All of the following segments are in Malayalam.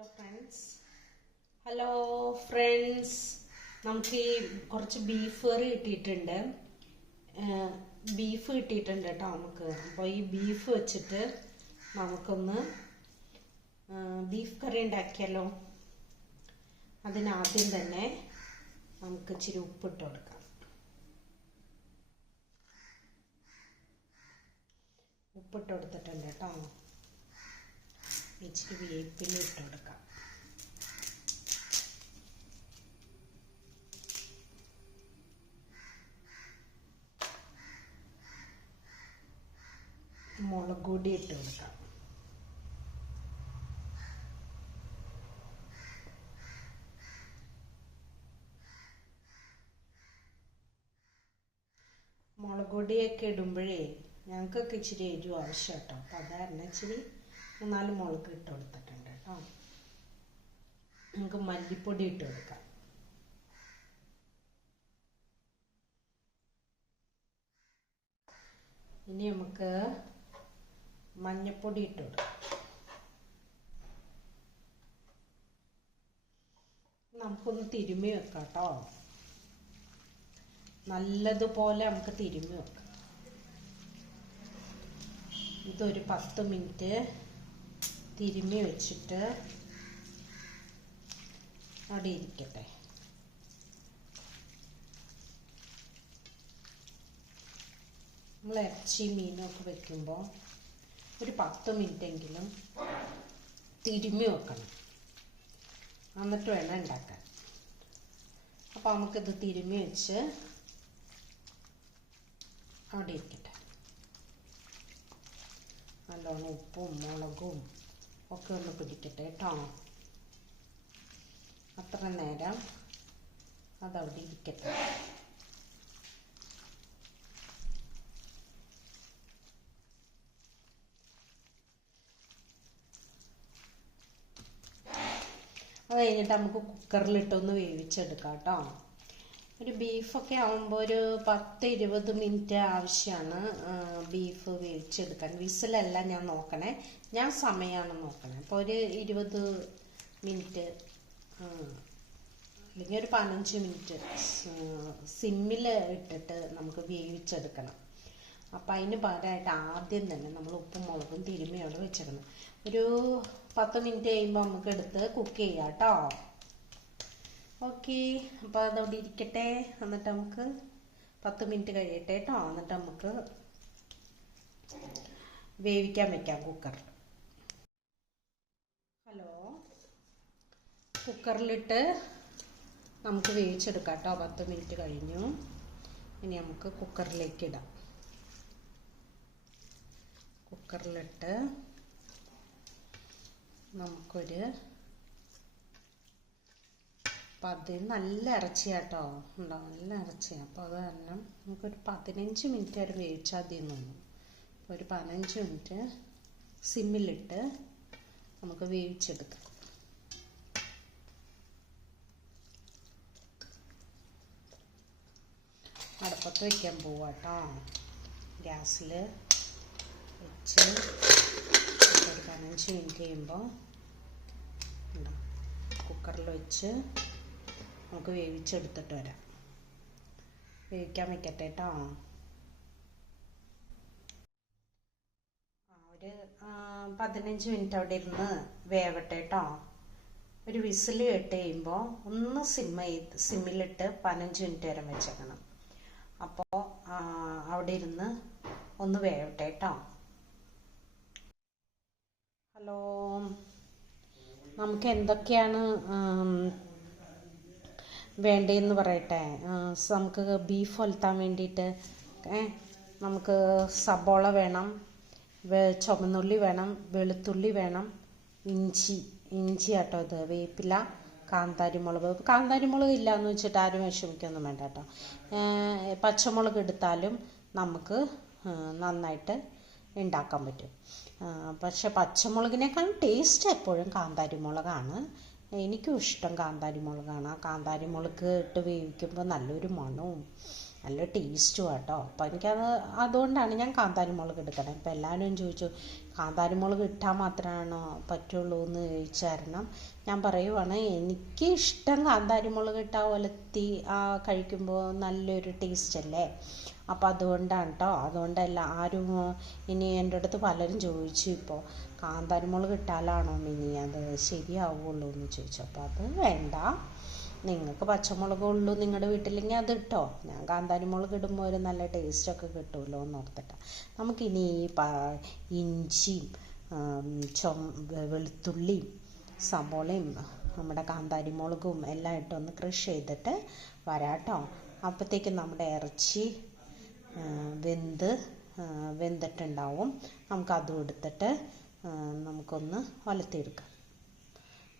ഹലോ ഫ്രണ്ട്സ്, നമുക്ക് ഈ കുറച്ച് ബീഫ് കറി കിട്ടിയിട്ടുണ്ട്. കേട്ടോ നമുക്ക്. അപ്പോൾ ഈ ബീഫ് വെച്ചിട്ട് നമുക്കൊന്ന് ബീഫ് കറി ഉണ്ടാക്കിയാലോ. അതിനാദ്യം തന്നെ നമുക്ക് ഇച്ചിരി ഉപ്പിട്ട് കൊടുക്കാം. ഉപ്പിട്ട് കൊടുത്തിട്ടുണ്ട് കേട്ടോ. ഇച്ചിരി വേപ്പില ഇട്ട് കൊടുക്കാം. മുളക് പൊടി ഇട്ട് കൊടുക്കാം. മുളക് പൊടിയൊക്കെ ഇടുമ്പോഴേ ഞങ്ങൾക്കൊക്കെ ഇച്ചിരി എരിവ് ആവശ്യം കേട്ടോ. അപ്പം അതായിരുന്നു ഇച്ചിരി 4 മുളക് ഇട്ട് കൊടുത്തിട്ടുണ്ട് കേട്ടോ. നമുക്ക് മല്ലിപ്പൊടി ഇട്ട് കൊടുക്കാം. ഇനി നമുക്ക് മഞ്ഞപ്പൊടി ഇട്ട് കൊടുക്കാം. നമുക്കൊന്ന് തിരുമ്മി വെക്കാം കേട്ടോ. നല്ലതുപോലെ നമുക്ക് തിരുമ്മി വെക്കാം. ഇതൊരു 10 മിനിറ്റ് തിരുമ്മി വെച്ചിട്ട് അവിടെ ഇരിക്കട്ടെ. നമ്മൾ ഇറച്ചി മീനൊക്കെ വെക്കുമ്പോൾ ഒരു 10 മിനിറ്റെങ്കിലും തിരുമ്മി വെക്കണം, എന്നിട്ട് വേണം ഉണ്ടാക്കാൻ. അപ്പോൾ നമുക്കിത് തിരുമ്മി വെച്ച് അവിടെ ഇരിക്കട്ടെ. നല്ലോണം ഉപ്പും മുളകും ഒക്കെ ഒന്ന് പിടിക്കട്ടെ കേട്ടോ. അത്ര നേരം അതവിടെ ഇരിക്കട്ടെ. അത് കഴിഞ്ഞിട്ട് നമുക്ക് കുക്കറിലിട്ടൊന്ന് വേവിച്ചെടുക്കാം കേട്ടോ. ഒരു ബീഫൊക്കെ ആകുമ്പോൾ ഒരു 10-20 മിനിറ്റ് ആവശ്യമാണ് ബീഫ് വേവിച്ചെടുക്കാൻ. വിസിലല്ല ഞാൻ നോക്കണേ, ഞാൻ സമയമാണ് നോക്കണേ. അപ്പോൾ ഒരു 20 മിനിറ്റ് അല്ലെങ്കിൽ ഒരു 15 മിനിറ്റ് സിമ്മിൽ ഇട്ടിട്ട് നമുക്ക് വേവിച്ചെടുക്കണം. അപ്പം അതിന് പകരമായിട്ട് ആദ്യം തന്നെ നമ്മൾ ഉപ്പും മുളകും തിരുമ്മി അവിടെ വെച്ചേക്കണം. ഒരു 10 മിനിറ്റ് കഴിയുമ്പോൾ നമുക്ക് എടുത്ത് കുക്ക് ചെയ്യാം കേട്ടോ. ഓക്കെ, അപ്പോൾ അതവിടെ ഇരിക്കട്ടെ. എന്നിട്ട് നമുക്ക് 10 മിനിറ്റ് കഴിയട്ടെ കേട്ടോ. എന്നിട്ട് നമുക്ക് വേവിക്കാൻ വെക്കാം കുക്കറിൽ. ഹലോ, കുക്കറിലിട്ട് നമുക്ക് വേവിച്ചെടുക്കാം കേട്ടോ. 10 മിനിറ്റ് കഴിഞ്ഞു. ഇനി നമുക്ക് കുക്കറിലേക്ക് ഇടാം. കുക്കറിലിട്ട് നമുക്കൊരു നല്ല ഇറച്ചിയാട്ടോ ഉണ്ടാവും, നല്ല ഇറച്ചിയാണ്. അപ്പോൾ അത് കാരണം നമുക്കൊരു 15 മിനിറ്റ് വരെ വേവിച്ചാൽ മതി തോന്നുന്നു. അപ്പോൾ ഒരു 15 മിനിറ്റ് സിമ്മിലിട്ട് നമുക്ക് വേവിച്ചെടുക്കാം. അടുപ്പത്ത് വയ്ക്കാൻ പോവാം കേട്ടോ. ഗ്യാസിൽ വെച്ച് ഒരു 15 മിനിറ്റ് കഴിയുമ്പോൾ കുക്കറിൽ വെച്ച് നമുക്ക് വേവിച്ചെടുത്തിട്ട് വരാം. വേവിക്കാൻ വെക്കട്ടെ കേട്ടോ. ഒരു 15 മിനിറ്റ് അവിടെ ഇരുന്ന് വേവട്ടെ കേട്ടോ. ഒരു വിസിൽ കേട്ട് കഴിയുമ്പോൾ ഒന്ന് സിമ്മിലിട്ട് 15 മിനിറ്റ് വരെ വെച്ചേക്കണം. അപ്പോൾ അവിടെ ഇരുന്ന് ഒന്ന് വേവട്ടെ കേട്ടോ. ഹലോ, നമുക്ക് എന്തൊക്കെയാണ് വേണ്ടതെന്ന് പറയട്ടെ. നമുക്ക് ബീഫ് ഒലത്താൻ വേണ്ടിയിട്ട് നമുക്ക് സബോള വേണം, ചുവന്നുള്ളി വേണം, വെളുത്തുള്ളി വേണം, ഇഞ്ചി ആട്ടോ ഇത്, വേപ്പില, കാന്താരിമുളക് ഇല്ല എന്ന് വെച്ചിട്ട് ആരും വിഷമിക്കൊന്നും വേണ്ട കേട്ടോ. പച്ചമുളക് എടുത്താലും നമുക്ക് നന്നായിട്ട് ഉണ്ടാക്കാൻ പറ്റും. പക്ഷെ പച്ചമുളകിനേക്കാൾ ടേസ്റ്റ് എപ്പോഴും കാന്താരിമുളകാണ്. എനിക്കും ഇഷ്ടം കാന്താരിമുളകാണ്. ആ കാന്താരിമുളക് ഇട്ട് വേവിക്കുമ്പോൾ നല്ലൊരു മണവും നല്ല ടേസ്റ്റും കേട്ടോ. അപ്പോൾ എനിക്കത് അതുകൊണ്ടാണ് ഞാൻ കാന്താരി മുളക് എടുക്കണത്. ഇപ്പോൾ എല്ലാവരും ചോദിച്ചു കാന്താരി മുളക് ഇട്ടാൽ മാത്രമാണോ പറ്റുള്ളൂ എന്ന് ചോദിച്ചാരണം ഞാൻ പറയുവാണ്, എനിക്ക് ഇഷ്ടം കാന്താരി മുളക് ഇട്ടാൽ ഒലത്തി കഴിക്കുമ്പോൾ നല്ലൊരു ടേസ്റ്റ് അല്ലേ. അപ്പോൾ അതുകൊണ്ടാണ് കേട്ടോ. അതുകൊണ്ടല്ല ആരും ഇനി എൻ്റെ അടുത്ത് പലരും ചോദിച്ചു ഇപ്പോൾ കാന്താരി മുളക് ഇട്ടാലാണോ മിനി അത് ശരിയാവുള്ളൂ എന്ന് ചോദിച്ചു. അപ്പോൾ അത് വേണ്ട, നിങ്ങൾക്ക് പച്ചമുളക് ഉള്ളൂ നിങ്ങളുടെ വീട്ടിലെങ്കിൽ അത് ഇട്ടോ. ഞാൻ കാന്താരി മുളക് ഇടുമ്പോൾ ഒരു നല്ല ടേസ്റ്റൊക്കെ കിട്ടുമല്ലോ എന്ന് ഓർത്തിട്ടാണ്. നമുക്കിനി ഇഞ്ചിയും വെളുത്തുള്ളിയും സവോളയും നമ്മുടെ കാന്താരി മുളകും എല്ലാം ഇട്ടൊന്ന് ക്രഷ് ചെയ്തിട്ട് വരാട്ടോ. അപ്പോഴത്തേക്കും നമ്മുടെ ഇറച്ചി വെന്തിട്ടുണ്ടാവും. നമുക്കതും എടുത്തിട്ട് നമുക്കൊന്ന് ഒലത്തിയെടുക്കാം.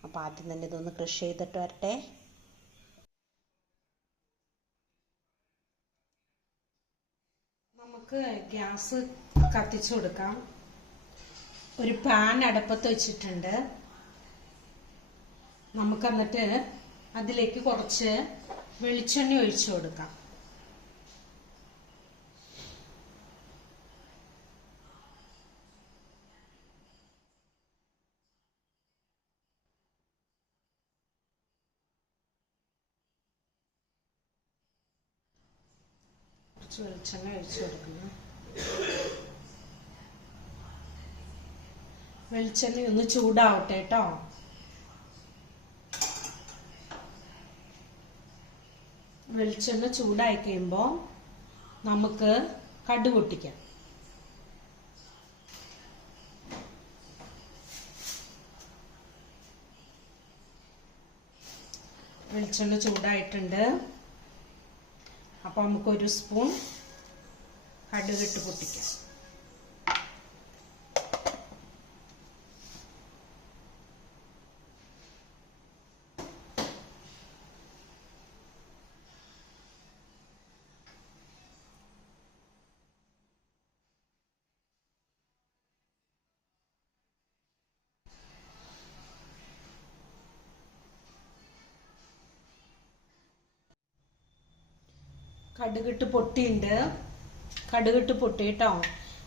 അപ്പോൾ ആദ്യം തന്നെ ഇതൊന്ന് ക്രഷ് ചെയ്തിട്ട് വരട്ടെ. നമുക്ക് ഗ്യാസ് കത്തിച്ചു കൊടുക്കാം. ഒരു പാൻ അടുപ്പത്ത് വെച്ചിട്ടുണ്ട്. നമുക്ക് എന്നിട്ട് അതിലേക്ക് കുറച്ച് വെളിച്ചെണ്ണ ഒഴിച്ചു കൊടുക്കാം. വെളിച്ചെണ്ണ ഒഴിച്ചു കൊടുക്കുന്നു. വെളിച്ചെണ്ണ ഒന്ന് ചൂടാവട്ടെ കേട്ടോ. വെളിച്ചെണ്ണ ചൂടായി കഴിയുമ്പോൾ നമുക്ക് കടുക് പൊട്ടിക്കാം. വെളിച്ചെണ്ണ ചൂടായിട്ടുണ്ട്. അപ്പോൾ നമുക്കൊരു സ്പൂൺ കടുകിട്ട് പൊട്ടിക്കാം. കടുകിട്ട് പൊട്ടിയുണ്ട്. കടുകിട്ട് പൊട്ടിയിട്ടോ.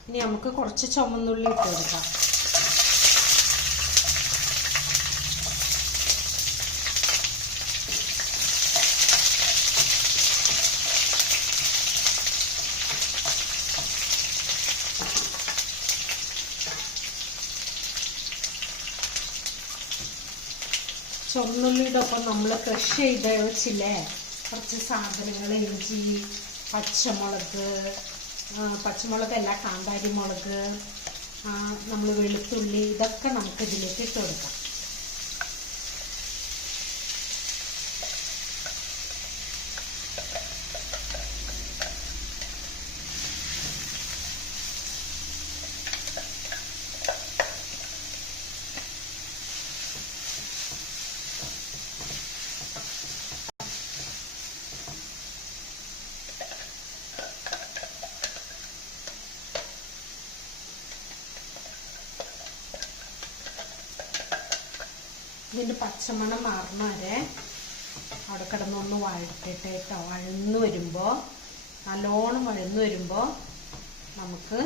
ഇനി നമുക്ക് കുറച്ച് ചുമന്നുള്ളി ഇട്ട് കൊടുക്കാം. ചുവന്നുള്ളിയുടെ ഒപ്പം നമ്മൾ ക്രഷ് ചെയ്ത് വെച്ചില്ലേ കുറച്ച് സാധനങ്ങൾ, ഇഞ്ചി, പച്ചമുളകല്ല കാന്താരി മുളക്, നമ്മൾ വെളുത്തുള്ളി, ഇതൊക്കെ നമുക്ക് ഇതിലേക്ക് ഇട്ട് കൊടുക്കാം. ഇതിൻ്റെ പച്ചമണം മാറുന്ന വരെ അവിടെ കിടന്നൊന്ന് വഴറ്റിട്ട് കേട്ടോ. നല്ലോണം വഴന്നു വരുമ്പോൾ നമുക്ക്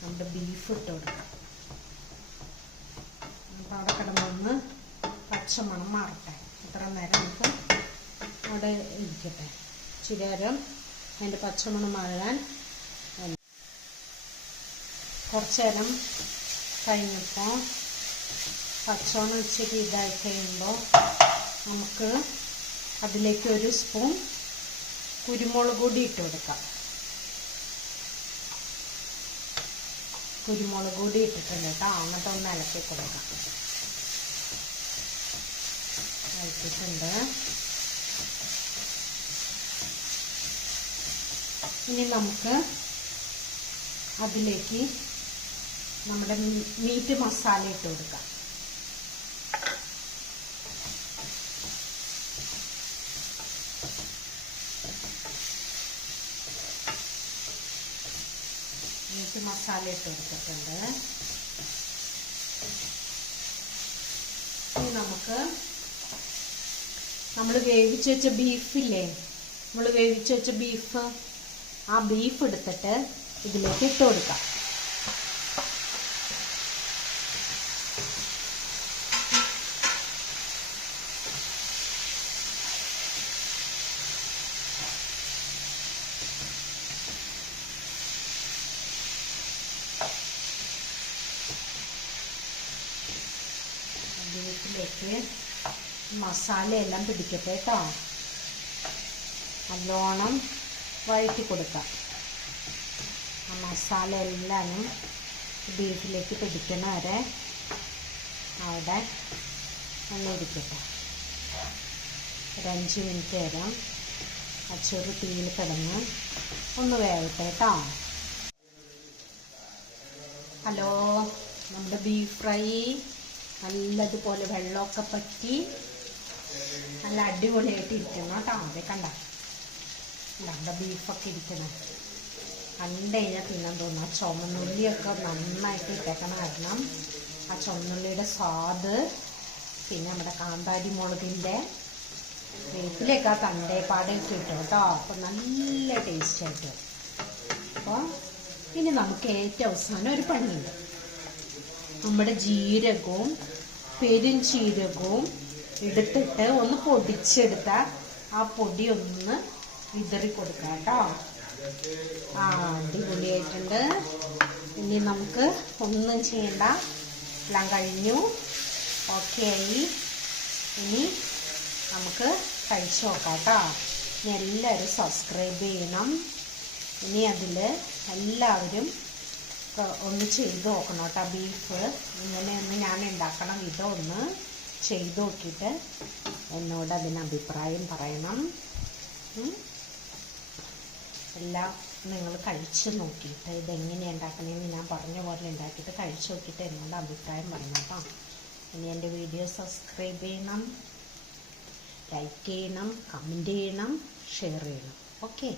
നമ്മുടെ ബീഫ് ഇട്ട് കൊടുക്കാം. അപ്പോൾ അവിടെ കിടന്നൊന്ന് പച്ചമണം മാറട്ടെ. ഇത്ര നേരം നമുക്ക് അവിടെ ഇരിക്കട്ടെ. ഇച്ചിരി നേരം അതിൻ്റെ പച്ചമണം മാറാൻ കുറച്ച് നേരം കഴിഞ്ഞപ്പോൾ പച്ചമണം ഇച്ചിരി ഇതായി കഴിയുമ്പോൾ നമുക്ക് അതിലേക്ക് ഒരു സ്പൂൺ കുരുമുളക് പൊടി ഇട്ട് കൊടുക്കാം. കുരുമുളക് പൊടി ഇട്ടിട്ടുണ്ട് കേട്ടോ. എന്നിട്ട് ഒന്ന് ഇളക്കി കൊടുക്കാം. ഇളക്കിയിട്ടുണ്ട്. ഇനി നമുക്ക് അതിലേക്ക് നമ്മുടെ മീറ്റ് മസാല ഇട്ട് കൊടുക്കാം. മീറ്റ് മസാല ഇട്ട് കൊടുത്തിട്ടുണ്ട്. ഇനി നമുക്ക് നമ്മൾ വേവിച്ച് വെച്ച ബീഫില്ലേ നമ്മൾ വേവിച്ച് വെച്ച ബീഫ്, ആ ബീഫ് എടുത്തിട്ട് ഇതിലേക്ക് ഇട്ട് കൊടുക്കാം. ബീഫിലേക്ക് മസാലയെല്ലാം പിടിക്കട്ടെ കേട്ടോ. നല്ലോണം വഴറ്റി കൊടുക്കാം. ആ മസാല എല്ലാനും ബീഫിലേക്ക് പിടിക്കണ വരെ അവിടെ ഒന്നിരിക്കട്ടെ. ഒരു 5 മിനിറ്റ് നേരം ആ ചെറു തീയിൽ കിടന്ന് ഒന്ന് വേവട്ടെ കേട്ടോ. ഹലോ, നമ്മുടെ ബീഫ് ഫ്രൈ നല്ലതുപോലെ വെള്ളമൊക്കെ പറ്റി നല്ല അടിപൊളിയായിട്ട് ഇരിക്കണം കേട്ടോ. അതെ കണ്ട നമ്മുടെ ബീഫൊക്കെ ഇരിക്കണം. കണ്ടു കഴിഞ്ഞാൽ തിന്നാൻ തോന്നുന്നു. ആ ചുമന്നുള്ളിയൊക്കെ നന്നായിട്ട് ഇട്ടേക്കണം. കാരണം ആ ചുമന്നുള്ളിയുടെ സ്വാദ്, പിന്നെ നമ്മുടെ കാന്താരി മുളകിൻ്റെ വേപ്പിലേക്ക് ആ തണ്ടേപ്പാടൊക്കെ ഇട്ടു കേട്ടോ. അപ്പോൾ നല്ല ടേസ്റ്റായിട്ട്. അപ്പോൾ ഇനി നമുക്ക് ഏറ്റവും അവസാനം ഒരു പണിയുണ്ട്. നമ്മുടെ ജീരകവും പെരുംജീരകവും എടുത്തിട്ട് ഒന്ന് പൊടിച്ചെടുത്ത ആ പൊടി ഒന്ന് വിതറി കൊടുക്കാം കേട്ടോ. ആ അടിപൊളിയായിട്ടുണ്ട്. ഇനി നമുക്ക് ഒന്നും ചെയ്യണ്ട, എല്ലാം കഴിഞ്ഞു, ഓക്കെ ആയി. ഇനി നമുക്ക് കഴിച്ചു നോക്കാം കേട്ടോ. ഇനി എല്ലാവരും സബ്സ്ക്രൈബ് ചെയ്യണം. ഇനി അതിൽ എല്ലാവരും ഒന്ന് ചെയ്ത് നോക്കണം കേട്ടോ. ബീഫ് ഇങ്ങനെയൊന്ന് ഞാൻ ഉണ്ടാക്കണം വിധം ഒന്ന് ചെയ്ത് നോക്കിയിട്ട് എന്നോട് അതിന് അഭിപ്രായം പറയണം. എല്ലാം നിങ്ങൾ കഴിച്ച് നോക്കിയിട്ട് ഇതെങ്ങനെയാണ് ഉണ്ടാക്കണമെന്ന് ഞാൻ പറഞ്ഞ പോലെ ഉണ്ടാക്കിയിട്ട് കഴിച്ച് നോക്കിയിട്ട് എന്നോട് അഭിപ്രായം പറയണം കേട്ടോ. ഇനി എൻ്റെ വീഡിയോ സബ്സ്ക്രൈബ് ചെയ്യണം, ലൈക്ക് ചെയ്യണം, കമൻറ്റ് ചെയ്യണം, ഷെയർ ചെയ്യണം. ഓക്കെ.